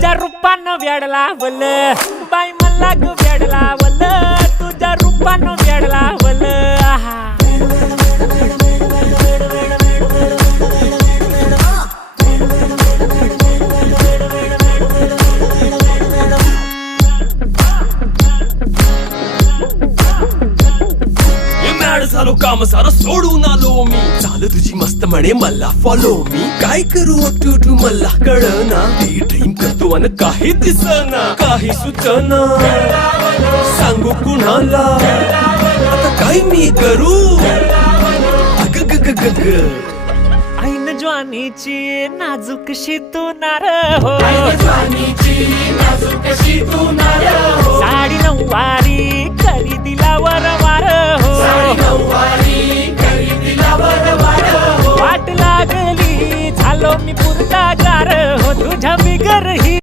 तुझ्या रूपानं वेड लावल बाई मला ग वेड लावल तुझ्या रूपानं वेड लावल आहा झालो काम सारं सोडून आलो मी चाल तुझी मस्त म्हणे मला फॉलो मी काय करू टू मला कळना ती ड्रीम करतो अन काही दिसना काही सुचना सांगू कुणाला आता काय मी करू अग ग ग ग ग ऐन ज्वानीची नाजूकशी तू नार हो साडी नऊवारी करी दिला वरवार हो वाट लागली झालो मी पुरता गार हो तुझ्या बिगर ही